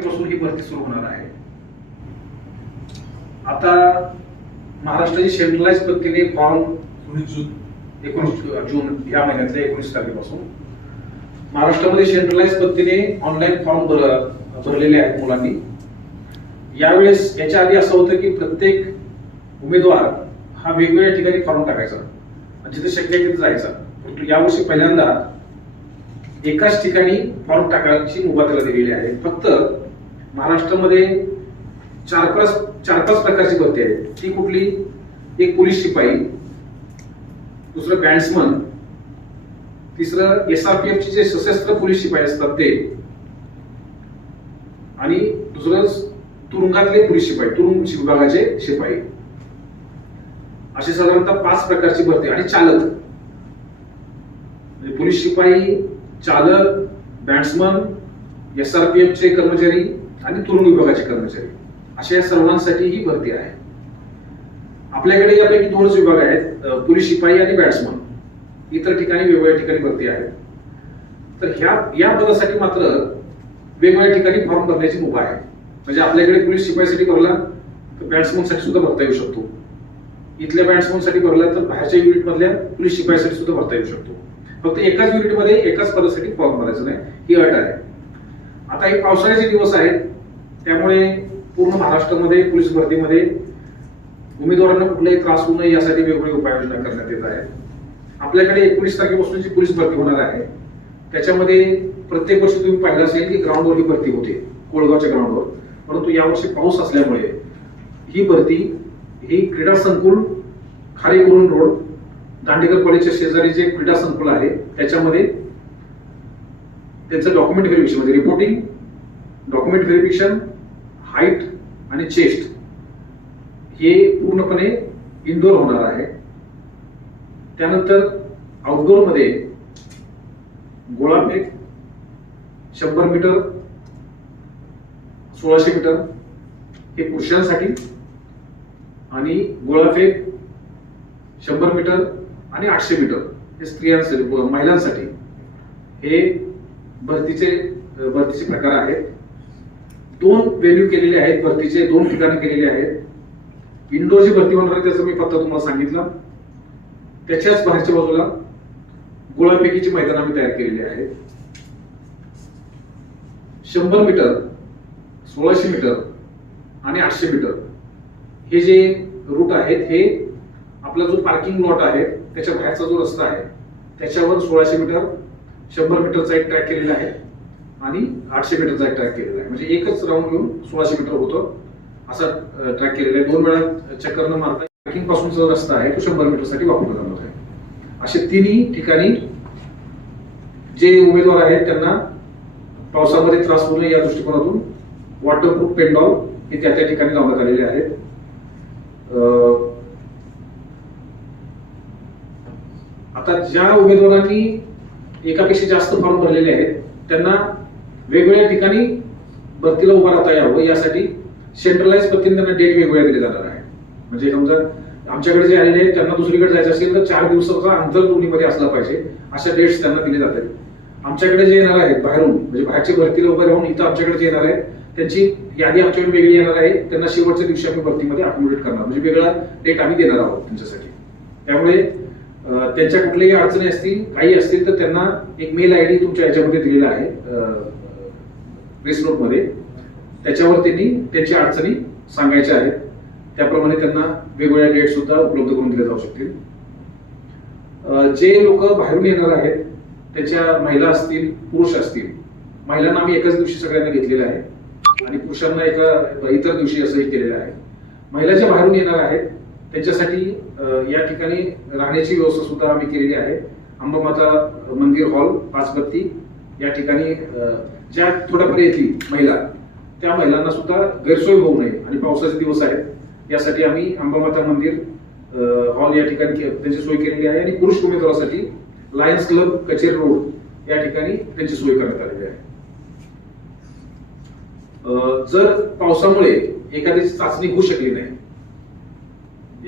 पासून ही भरती सुरू होणार आहे. आता महाराष्ट्राची सेंट्रलाइज पद्धतीने फॉर्म एकोणीस जून एकोणीस जून या महिन्यातल्या एकोणीस तारखेपासून. महाराष्ट्रामध्ये सेंट्रलाइज पद्धतीने ऑनलाईन फॉर्म भर भरलेले आहेत मुलांनी. यावेळेस याच्या आधी असं होतं की प्रत्येक उमेदवार हा वेगवेगळ्या ठिकाणी फॉर्म टाकायचा जिथे शक्य आहे तिथे जायचा. परंतु यावर्षी पहिल्यांदा एकाच ठिकाणी फॉर्म टाकायची मुभा त्याला दिलेली आहे. फक्त महाराष्ट्रामध्ये चार पाच चार पाच प्रकारची भरती आहे ती कुठली? एक पोलीस शिपाई दुसरं बँड्समन तिसरं एसआरपीएफ चे जे सशस्त्र पोलीस शिपाई असतात ते आणि दुसरं तुरुंगातले पोलीस शिपाई तुरुंग विभागाचे शिपाई. अशी साधारणतः पाच प्रकारची भरती आणि चालक. म्हणजे पोलीस शिपाई चालक बॅट्समन एसआरपीएफ चे कर्मचारी आणि तरुण विभागाचे कर्मचारी. अशा या सर्वांसाठी ही भरती आहे. आपल्याकडे यापैकी दोनच विभाग आहेत पोलीस शिपाई आणि बॅट्समन इतर ठिकाणी वेगवेगळ्या ठिकाणी भरती आहे तर ह्या या पदासाठी मात्र वेगवेगळ्या ठिकाणी फॉर्म भरण्याची मुभा आहे. म्हणजे आपल्याकडे पोलीस शिपाईसाठी भरला तर बॅट्समनसाठी सुद्धा भरता येऊ शकतो. इथल्या बॅट्समनसाठी भरला तर बाहेरच्या युनिटमधल्या पोलीस शिपाईसाठी सुद्धा भरता येऊ शकतो. फक्त एकाच युनिटमध्ये एकाच पदासाठी फॉर्म भरायचं नाही ही अट आहे. आता हे पावसाळ्याचे दिवस आहेत त्यामुळे पूर्ण महाराष्ट्रामध्ये पोलीस भरतीमध्ये उमेदवारांना कुठलाही त्रास होऊ नये यासाठी वेगवेगळ्या उपाययोजना करण्यात येत आहेत. आपल्याकडे एकोणीस तारखेपासून जी पोलीस भरती होणार आहे. त्याच्यामध्ये प्रत्येक वर्षी तुम्ही पाहिलं असेल की ग्राउंडवर ही भरती होते कोळगावच्या ग्राउंडवर परंतु यावर्षी पाऊस असल्यामुळे ही भरती ही क्रीडा संकुल खारेकुरून रोड दांडेकर कॉलेजच्या शेजारी जे क्रीडा संकुल आहे त्याच्यामध्ये त्यांचं डॉक्युमेंट व्हेरिफिकेशन म्हणजे रिपोर्टिंग डॉक्युमेंट व्हेरिफिकेशन हाईट आणि चेस्ट हे पूर्णपणे इनडोर होणार आहे. त्यानंतर आउटडोरमध्ये गोळाफेक शंभर मीटर सोळाशे मीटर हे पुरुषांसाठी आणि गोळाफेक शंभर मीटर आणि आठशे मीटर हे स्त्रियांसाठी महिलांसाठी हे भरतीचे भरतीचे प्रकार आहेत. दोन व्हेन्यू केलेले आहेत भरतीचे दोन ठिकाणी केलेले आहेत. इंडोरची भरती होणार आहे त्याचा मी पत्ता तुम्हाला सांगितला. त्याच्याच बाहेरच्या बाजूला गोळापेकीचे मैदान आम्ही तयार केलेली आहेत. शंभर मीटर सोळाशे मीटर आणि आठशे मीटर. हे जे रूट आहेत हे आपला जो पार्किंग लॉट आहे त्याच्या बाहेरचा जो रस्ता आहे त्याच्यावर सोळाशे मीटर शंभर मीटरचा एक ट्रॅक केलेला आहे. आणि आठशे मीटरचा एक ट्रॅक केलेला आहे. म्हणजे एकच राऊंड घेऊन सोळाशे मीटर होतं. असा ट्रॅक केलेला आहे. दोन वेळा चक्कर न मारता ट्रॅकिंग पासूनचा रस्ता आहे तो शंभर मीटरसाठी वापरला जाणार आहे असे तिन्ही ठिकाणी जे उमेदवार आहेत त्यांना पावसामध्ये त्रास होऊ नये या दृष्टिकोनातून वॉटरप्रूफ पेंडॉल हे त्या त्या ठिकाणी लावण्यात आलेले आहेत. आता ज्या उमेदवारांनी एकापेक्षा जास्त फॉर्म भरलेले आहेत त्यांना वेगवेगळ्या ठिकाणी भरतीला उभारा तयार यावं. यासाठी सेंट्रलाइज पद्धतीने त्यांना डेट वेगवेगळ्या दिले जाणार आहे म्हणजे समजा आमच्याकडे जे आलेले आहेत त्यांना दुसरीकडे जायचं असेल तर चार दिवसाचा अंतर दोन्हीमध्ये असला पाहिजे. अशा डेट्स त्यांना दिले जातात. आमच्याकडे जे येणार आहेत बाहेरून म्हणजे बाहेरचे भरतीला उभे राहून इथं आमच्याकडे जे येणार आहेत त्यांची यादी आमच्याकडे वेगळी येणार आहे. त्यांना शेवटच्या दिवशी आम्ही भरतीमध्ये अकोमोडेट करणार. म्हणजे वेगळा डेट आम्ही देणार आहोत त्यांच्यासाठी. त्यामुळे त्यांच्या कुठल्याही अडचणी असतील काही असतील तर त्यांना एक मेल आय डी तुमच्या याच्यामध्ये दिलेला आहे. प्रेस नोटमध्ये त्याच्यावर त्यांनी त्यांच्या अडचणी सांगायच्या आहेत. त्याप्रमाणे त्यांना वेगवेगळ्या डेट सुद्धा उपलब्ध करून दिल्या जाऊ शकतील. जे लोक बाहेरून येणार आहेत त्याच्या महिला असतील पुरुष असतील महिलांना आम्ही एकाच दिवशी सगळ्यांना घेतलेलं आहे. आणि पुरुषांना एका इतर दिवशी असंही केलेलं आहे. महिला ज्या बाहेरून येणार आहेत त्यांच्यासाठी या ठिकाणी राहण्याची व्यवस्था सुद्धा आम्ही केलेली आहे. अंबामाता मंदिर हॉल पाचबत्ती या ठिकाणी ज्या थोड्याफार येतील महिला त्या महिलांना सुद्धा गैरसोय होऊ नये. आणि पावसाचे दिवस आहेत. यासाठी आम्ही अंबामाता मंदिर हॉल या ठिकाणी त्यांची सोय केलेली आहे. आणि पुरुष उमेदवारासाठी लायन्स क्लब कचेरी रोड या ठिकाणी त्यांची सोय करण्यात आलेली आहे. जर पावसामुळे एखाद्याची चाचणी होऊ शकली नाही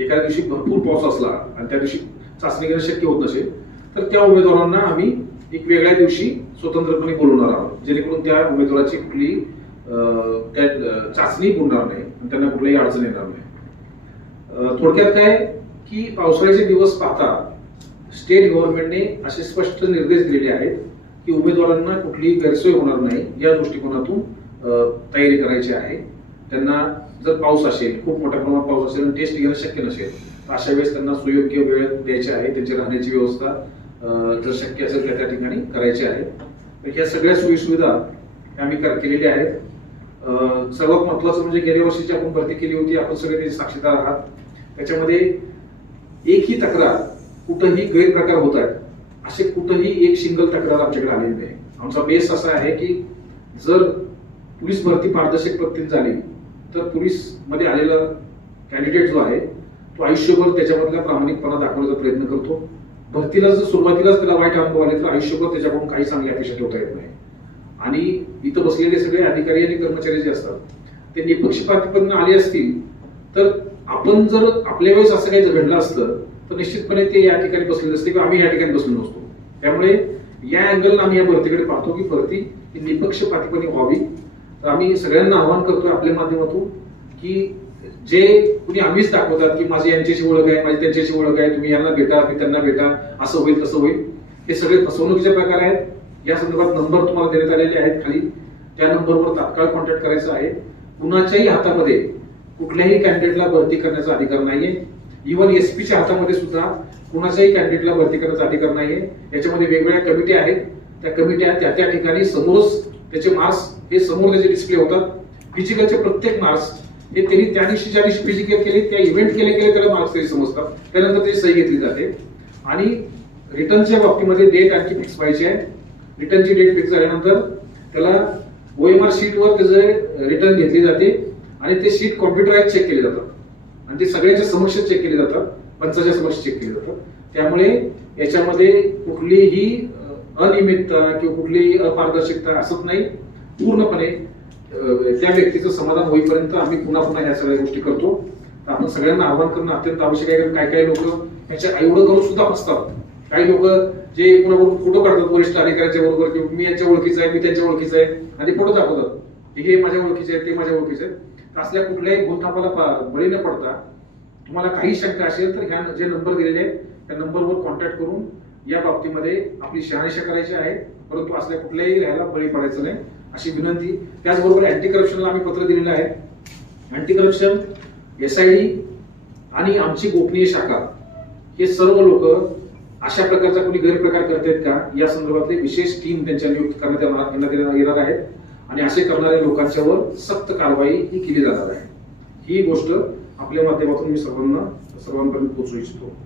एखाद्या दिवशी भरपूर पाऊस असला आणि त्या दिवशी चाचणी घेणं शक्य होत नसेल तर त्या उमेदवारांना आम्ही एक वेगळ्या दिवशी स्वतंत्रपणे बोलवणार आहोत. जेणेकरून त्या उमेदवाराची कुठली अं, त्या चाचणी पुरणार नाही आणि त्यांना कुठलाही अडचण येणार नाही. थोडक्यात काय की पावसाळ्याचे दिवस पाहता स्टेट गव्हर्नमेंटने असे स्पष्ट निर्देश दिलेले आहेत की उमेदवारांना कुठलीही गैरसोय होणार नाही या दृष्टिकोनातून तयारी करायची आहे. त्यांना जर पाऊस असेल खूप मोठ्या प्रमाणात पाऊस असेल आणि टेस्ट घेणं शक्य नसेल तर अशा वेळेस त्यांना सुयोग्य वेळ द्यायची आहे. त्यांची राहण्याची व्यवस्था जर शक्य असेल त्या त्या ठिकाणी करायची आहे. ह्या सगळ्या सोयीसुविधा ह्या आम्ही कर- केलेल्या आहेत. सर्वात महत्वाचं म्हणजे गेल्या वर्षीची आपण भरती केली होती आपण सगळे त्याचे साक्षीदार आहात. त्याच्यामध्ये एकही तक्रार कुठंही गैरप्रकार होत आहेत असे कुठंही एक सिंगल तक्रार आमच्याकडे आलेली नाही. आमचा बेस असा आहे की जर पोलीस भरती पारदर्शक पद्धतीने झाली तर पोलीसमध्ये आलेला कॅन्डिडेट जो आहे तो आयुष्यभर त्याच्यामधला प्रामाणिकपणा दाखवण्याचा प्रयत्न करतो. भरतीला जर सुरुवातीलाच त्याला वाईट अनुभव आले तर आयुष्यभर त्याच्याकडून काही चांगली अपेक्षा ठेवता येत नाही. आणि इथं बसलेले सगळे अधिकारी आणि कर्मचारी जे असतात ते निपक्षपातीपणे आले असतील तर आपण जर आपल्या वेळेस असं काही जर घडलं असतं तर निश्चितपणे ते या ठिकाणी बसलेले असते किंवा आम्ही या ठिकाणी बसलो नसतो. त्यामुळे या अँगलला आम्ही या भरतीकडे पाहतो की भरती ही निपक्षपातीपणे व्हावी. तर आम्ही सगळ्यांना आवाहन करतोय आपल्या माध्यमातून की जे कुणी आम्हीच दाखवतात की माझी यांच्याशी ओळख आहे माझी त्यांच्याशी ओळख आहे तुम्ही यांना भेटा मी त्यांना भेटा असं होईल तसं होईल. हे सगळे फसवणुकीचे प्रकार आहेत. या संदर्भात नंबर तुम्हाला देण्यात आलेले आहेत खाली. त्या नंबरवर तात्काळ कॉन्टॅक्ट करायचा आहे. कुणाच्याही हातामध्ये कुठल्याही कॅन्डिडेटला भरती करण्याचा अधिकार नाहीये. इव्हन एसपीच्या हातामध्ये सुद्धा कुणाच्याही कॅन्डिडेटला भरती करण्याचा अधिकार नाहीये. याच्यामध्ये वेगवेगळ्या कमिटी आहेत. त्या कमिट्या त्या त्या ठिकाणी समोरच त्याचे मार्क्स हे समोर त्याचे डिस्प्ले होतात. फिजिकलचे प्रत्येक मार्क्स हे त्यांनी त्या दिवशी ज्या दिवशी फिजिकल केले त्या इव्हेंट केले केले त्याला मार्क्स तरी समजतात. त्यानंतर ते सही घेतली जाते. आणि रिटर्नच्या बाबतीमध्ये डेट आणखी फिक्स व्हायची आहे. रिटर्नची डेट फिक्स झाल्यानंतर त्याला ओएमआर शीटवर त्याचे रिटर्न घेतली जाते आणि ते शीट कॉम्प्युटराईज चेक केले जातात. आणि ते सगळ्यांच्या समक्ष चेक केले जातात. पंचाच्या समक्ष चेक केले जातात. त्यामुळे याच्यामध्ये कुठलीही अनियमितता किंवा कुठलीही अपारदर्शकता असत नाही. पूर्णपणे त्या व्यक्तीचं समाधान होईपर्यंत आम्ही पुन्हा पुन्हा ह्या सगळ्या गोष्टी करतो. तर आपण सगळ्यांना आव्हान करणं अत्यंत आवश्यक आहे कारण काय काय लोक ह्याच्या एवढं करून सुद्धा फसतात काही लोक जे कुणा फोटो काढतात वरिष्ठ अधिकाऱ्यांच्या बरोबर किंवा मी यांच्या ओळखीचा आहे मी त्यांच्या ओळखीचा आहे आणि फोटो दाखवतात. की हे माझ्या ओळखीचे आहेत ते माझ्या ओळखीचे आहेत. असल्या कुठल्याही भूलथापाला बळी न पडता तुम्हाला काही शंका असेल तर ह्या जे नंबर दिलेले आहेत त्या नंबरवर कॉन्टॅक्ट करून या बाबतीमध्ये आपली शहानिशा करायची आहे. परंतु असल्या कुठल्याही ह्याला बळी पडायचं नाही. अशी विनंती. त्याचबरोबर अँटी करप्शनला आम्ही पत्र दिलेलं आहे. Anti corruption S I D आणि आमची गोपनीय शाखा. हे सर्व लोक अशा प्रकारचा कोणी गैरप्रकार करतायत का? या संदर्भातले विशेष टीम त्यांच्या नियुक्त करण्यात येणार- येणार आहेत. आणि असे करणाऱ्या लोकांच्यावर सक्त कारवाई ही केली जाणार आहे. ही गोष्ट आपल्या माध्यमातून मी सर्वांना सर्वांपर्यंत पोहोचू इच्छितो.